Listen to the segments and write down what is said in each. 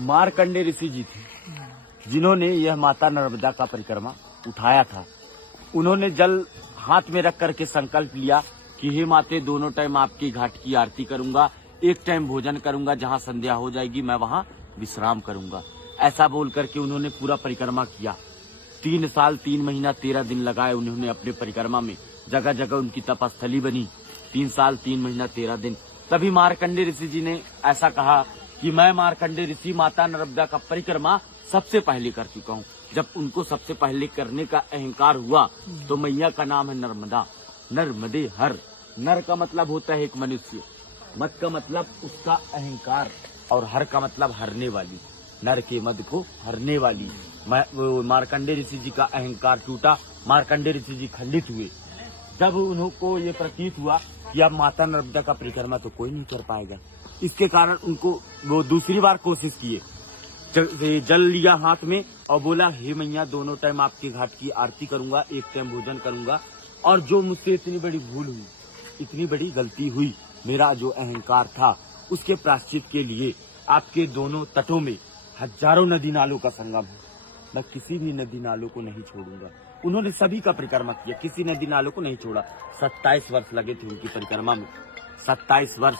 मार्कंडे ऋषि जी थे जिन्होंने यह माता नर्मदा का परिक्रमा उठाया था। उन्होंने जल हाथ में रख करके संकल्प लिया कि हे माते, दोनों टाइम आपकी घाट की आरती करूंगा, एक टाइम भोजन करूंगा, जहां संध्या हो जाएगी मैं वहां विश्राम करूंगा। ऐसा बोल करके उन्होंने पूरा परिक्रमा किया। 3 साल 3 महीना 13 दिन लगाए उन्होंने अपने परिक्रमा में। जगह जगह उनकी तपस्थली बनी। 3 साल 3 महीना 13 दिन। तभी मार्कंडे ऋषि जी ने ऐसा कहा कि मैं मार्कंडे ऋषि माता नर्मदा का परिक्रमा सबसे पहले कर चुका हूँ। जब उनको सबसे पहले करने का अहंकार हुआ तो मैया का नाम है नर्मदा। नर्मदे हर। नर का मतलब होता है एक मनुष्य, मत का मतलब उसका अहंकार, और हर का मतलब हरने वाली। नर के मद को हरने वाली। मार्कंडे ऋषि जी का अहंकार टूटा। मार्कंडे ऋषि जी खंडित हुए। जब उनको ये प्रतीत हुआ कि अब माता नर्मदा का परिक्रमा तो कोई नहीं कर पाएगा, इसके कारण उनको वो दूसरी बार कोशिश किए। जल लिया हाथ में और बोला, हे मैया, दोनों टाइम आपके घाट की आरती करूंगा, एक टाइम भोजन करूंगा, और जो मुझसे इतनी बड़ी भूल हुई, इतनी बड़ी गलती हुई, मेरा जो अहंकार था, उसके प्रायश्चित के लिए आपके दोनों तटों में हजारों नदी नालों का संगम है। मैं किसी भी नदी नालों को नहीं छोड़ूंगा। उन्होंने सभी का परिक्रमा किया, किसी नदी नालों को नहीं छोड़ा। 27 वर्ष लगे थे उनकी परिक्रमा में, 27 वर्ष।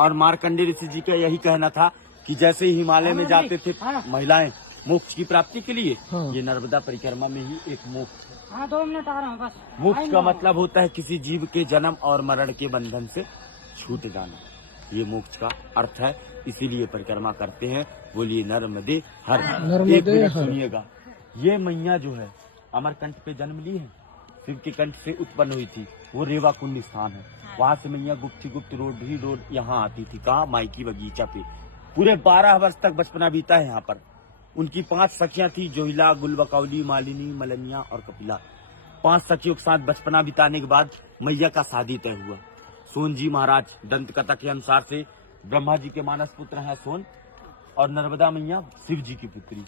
और मार्कंडे ऋषि जी का यही कहना था कि जैसे हिमालय में जाते थे महिलाएं मोक्ष की प्राप्ति के लिए, ये नर्मदा परिक्रमा में ही एक मोक्ष है। 2 मिनट आ रहा हूँ बस। मोक्ष का मतलब होता है किसी जीव के जन्म और मरण के बंधन से छूट जाना। ये मोक्ष का अर्थ है, इसीलिए परिक्रमा करते हैं। बोलिए नर्मदे हर। एक मिनट सुनिएगा। ये मैया जो है अमरकंठ पे जन्म ली है, शिव के कंठ से उत्पन्न हुई थी। वो रेवा कुंड स्थान है। वहाँ से मैया गुप्त रोड यहाँ आती थी। कहाँ? माइकी बगीचा पे। पूरे 12 वर्ष तक बचपना बीता है यहाँ पर। उनकी 5 सखियां थी, जोहिला, गुलबकौली, मालिनी, मलनिया और कपिला। 5 सखियों के साथ बचपना बिताने के बाद मैया का शादी तय हुआ। सोन जी महाराज, दंत कथा के अनुसार से ब्रह्मा जी के मानस पुत्र हैं सोन, और नर्मदा मैया शिव जी की पुत्री।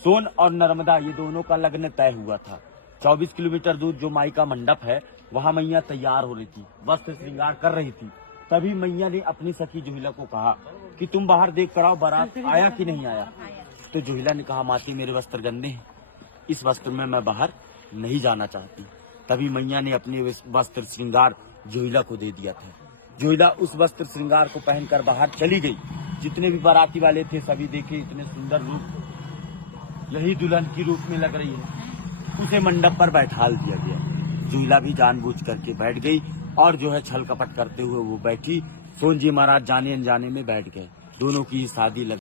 सोन और नर्मदा ये दोनों का लग्न तय हुआ था। 24 किलोमीटर दूर जो माई का मंडप है, वहाँ मैया तैयार हो रही थी, वस्त्र श्रृंगार कर रही थी। तभी मैया ने अपनी सखी जोहिला को कहा कि तुम बाहर देख कर आओ, बारात आया कि नहीं आया। तो जोहिला ने कहा, माती मेरे वस्त्र गंदे हैं, इस वस्त्र में मैं बाहर नहीं जाना चाहती। तभी मैया ने अपने वस्त्र श्रृंगार जोहिला को दे दिया था। जोहिला उस वस्त्र श्रृंगार को पहनकर बाहर चली गई। जितने भी बाराती वाले थे सभी देखे, इतने सुंदर रूप, यही दुल्हन की रूप में लग रही है। उसे मंडप पर बैठाल दिया गया। जोहिला भी जानबूझ करके बैठ गई, और जो है छल कपट करते हुए वो बैठी। सोन जी महाराज जाने अनजाने में बैठ गए। दोनों की शादी लग